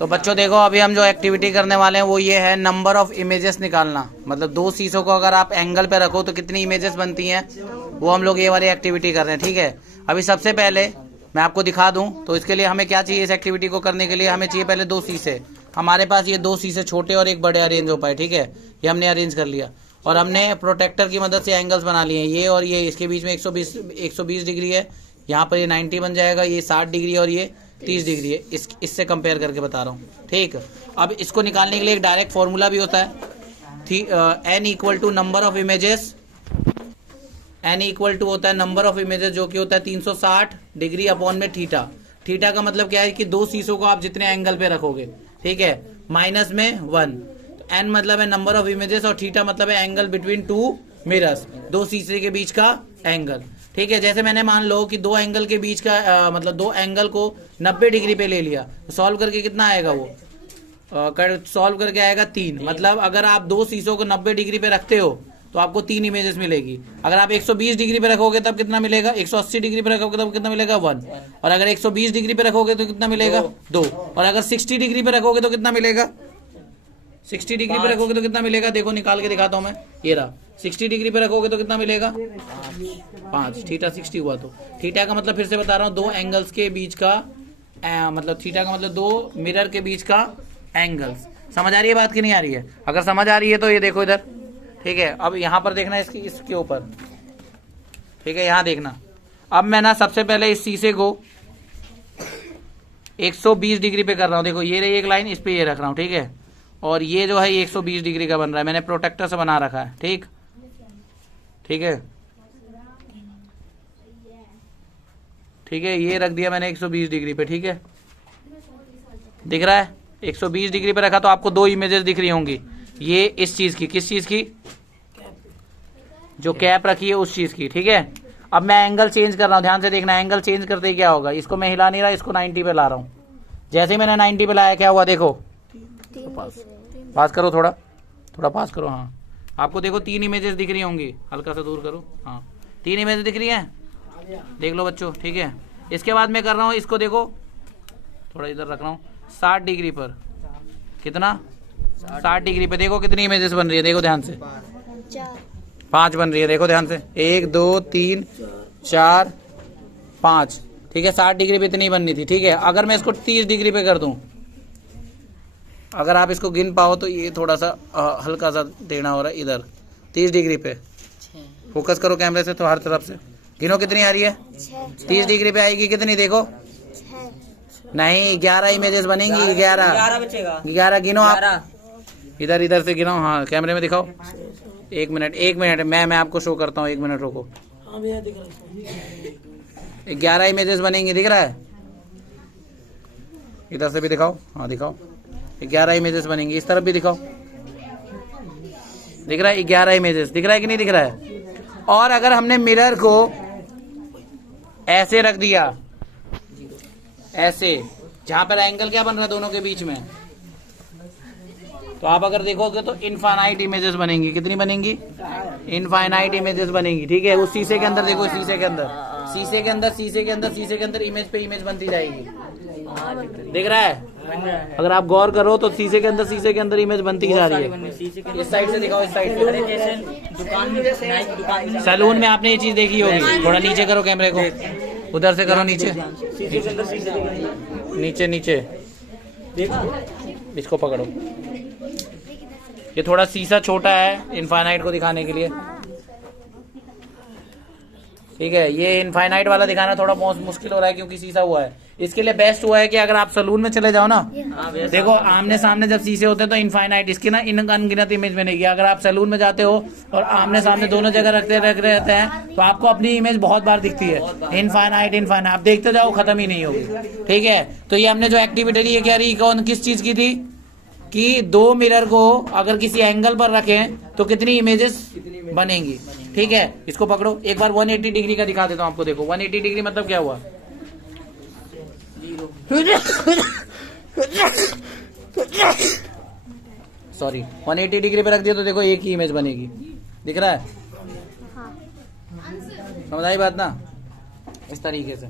तो बच्चों देखो, अभी हम जो एक्टिविटी करने वाले हैं वो ये है नंबर ऑफ इमेजेस निकालना। मतलब दो शीशों को अगर आप एंगल पे रखो तो कितनी इमेजेस बनती हैं, वो हम लोग ये वाली एक्टिविटी कर रहे हैं। ठीक है, अभी सबसे पहले मैं आपको दिखा दूं तो इसके लिए हमें क्या चाहिए, इस एक्टिविटी को करने के लिए हमें चाहिए पहले दो शीशे। हमारे पास ये दो शीशे छोटे और एक बड़े अरेंज हो पाए। ठीक है, ये हमने अरेंज कर लिया और हमने प्रोटेक्टर की मदद से एंगल्स बना लिए हैं, ये और ये। इसके बीच में 120 डिग्री है, यहाँ पर ये 90 बन जाएगा, ये 60 डिग्री और ये 30 डिग्री है। इससे कंपेयर करके बता रहा हूँ। ठीक, अब इसको निकालने के लिए एक डायरेक्ट फॉर्मूला भी होता है, n equal to number of images. n equal to होता है नंबर ऑफ इमेजेस, जो कि होता है 360 डिग्री अपॉन में थीटा। थीटा का मतलब क्या है कि दो शीशों को आप जितने एंगल पे रखोगे, ठीक है, माइनस में 1। तो n मतलब है नंबर ऑफ इमेजेस और थीटा मतलब है एंगल बिटवीन टू मिरर्स, दो शीशे के बीच का एंगल। ठीक है, जैसे मैंने मान लो कि दो एंगल के बीच का मतलब दो एंगल को 90 डिग्री पे ले लिया, तो सॉल्व करके कितना आएगा, वो सॉल्व करके आएगा 3। मतलब अगर आप दो शीशों को 90 डिग्री पे रखते हो तो आपको 3 इमेजेस मिलेगी। अगर आप 120 डिग्री पे रखोगे तब कितना मिलेगा, 180 डिग्री पे रखोगे तब कितना मिलेगा, 1। और अगर 120 डिग्री पे रखोगे तो कितना मिलेगा, 2। और अगर 60 डिग्री पे रखोगे तो कितना मिलेगा, 60 डिग्री पे रखोगे तो कितना मिलेगा, देखो निकाल के दिखाता हूं मैं, ये रहा। 60 डिग्री पे रखोगे तो कितना मिलेगा, 5। थीटा 60 हुआ। तो थीटा का मतलब फिर से बता रहा हूँ, दो एंगल्स के बीच का मतलब थीटा का मतलब दो मिरर के बीच का एंगल्स। समझ आ रही है बात कि नहीं आ रही है? अगर समझ आ रही है तो ये देखो इधर। ठीक है, अब यहाँ पर देखना इसके ऊपर। ठीक है, यहाँ देखना। अब मैं ना सबसे पहले इस शीशे को 120 डिग्री पे कर रहा हूँ। देखो ये रही एक लाइन, इस पे ये रख रहा हूँ। ठीक है, और ये जो है 120 डिग्री का बन रहा है, मैंने प्रोटेक्टर से बना रखा है। ठीक, ठीक है, ठीक है, ये रख दिया मैंने 120 डिग्री पे। ठीक है, दिख रहा है, 120 डिग्री पे रखा तो आपको दो इमेजेस दिख रही होंगी। ये इस चीज की, किस चीज की, जो कैप रखी है उस चीज की। ठीक है, अब मैं एंगल चेंज कर रहा हूँ, ध्यान से देखना। एंगल चेंज करते ही क्या होगा, इसको मैं हिला नहीं रहा, इसको 90 पे ला रहा हूँ। जैसे मैंने 90 पे लाया क्या हुआ, देखो पास करो, थोड़ा थोड़ा पास करो। हाँ, आपको देखो 3 इमेजेस दिख रही होंगी, हल्का सा दूर करो। हाँ, 3 इमेजेस दिख रही हैं, देख लो बच्चों। ठीक है, इसके बाद मैं कर रहा हूँ, इसको देखो थोड़ा इधर रख रहा हूँ 60 डिग्री पर। कितना, 60 डिग्री पे। देखो कितनी इमेजेस बन रही है, देखो ध्यान से, 5 बन रही है। देखो ध्यान से, 1 2 3 4 5। ठीक है, 60 डिग्री पे इतनी बननी थी। ठीक है, अगर मैं इसको 30 डिग्री पे कर दूं, अगर आप इसको गिन पाओ तो ये थोड़ा सा हल्का सा देना हो रहा है इधर। 30 डिग्री पे फोकस करो कैमरे से, तो हर तरफ से गिनो कितनी आ रही है। 30 डिग्री पे आएगी कितनी, देखो नहीं, 11 इमेजेस बनेंगी। 11 गिनो आप, इधर इधर से गिनो। हाँ, कैमरे में दिखाओ। एक मिनट मैं आपको शो करता हूँ, 1 मिनट रुको। 11 इमेजेस बनेंगी, दिख रहा है? इधर से भी दिखाओ। हाँ दिखाओ, 11 इमेजेस बनेंगी। इस तरफ भी दिखाओ, दिख रहा है? 11 इमेजेस दिख रहा है कि नहीं दिख रहा है? और अगर हमने मिरर को ऐसे रख दिया, ऐसे, जहां पर एंगल क्या बन रहा है दोनों के बीच में, तो आप अगर देखोगे तो इनफाइनाइट इमेजेस बनेंगी। कितनी बनेंगी? इनफाइनाइट इमेजेस बनेंगी। ठीक है, उस शीशे के अंदर देखो, शीशे के अंदर इमेज पे इमेज बनती जाएगी। दिख रहा है? अगर आप गौर करो तो शीशे के अंदर इमेज बनती जा रही है। इस साइड से दिखाओ, इस साइड से। सैलून में आपने ये चीज देखी होगी। थोड़ा नीचे करो कैमरे को, उधर से करो, नीचे नीचे इसको पकड़ो। ये थोड़ा शीशा छोटा है इनफाइनाइट को दिखाने के लिए। ठीक है, ये इनफाइनाइट वाला दिखाना थोड़ा बहुत मुश्किल हो रहा है क्योंकि शीशा हुआ है। इसके लिए बेस्ट हुआ है कि अगर आप सलून में चले जाओ ना, देखो आमने सामने जब शीशे होते हैं तो इनफाइनाइट, इसकी ना अनगिनत इमेज बनेगी। अगर आप सलून में जाते हो और आमने सामने दोनों जगह रख रहते हैं तो आपको अपनी इमेज बहुत बार दिखती है। इनफाइनाइट आप देखते जाओ, खत्म ही नहीं होगी। ठीक है, तो ये हमने जो एक्टिविटी ये कह रही कौन किस चीज की थी, कि दो मिरर को अगर किसी एंगल पर रखें तो कितनी इमेजेस बनेंगी। ठीक है, इसको पकड़ो। एक बार 180 डिग्री का दिखा देता हूं आपको। देखो 180 डिग्री मतलब क्या हुआ, सॉरी 180 डिग्री पे रख दिया तो देखो एक ही इमेज बनेगी। दिख रहा है? समझ आई बात ना? इस तरीके से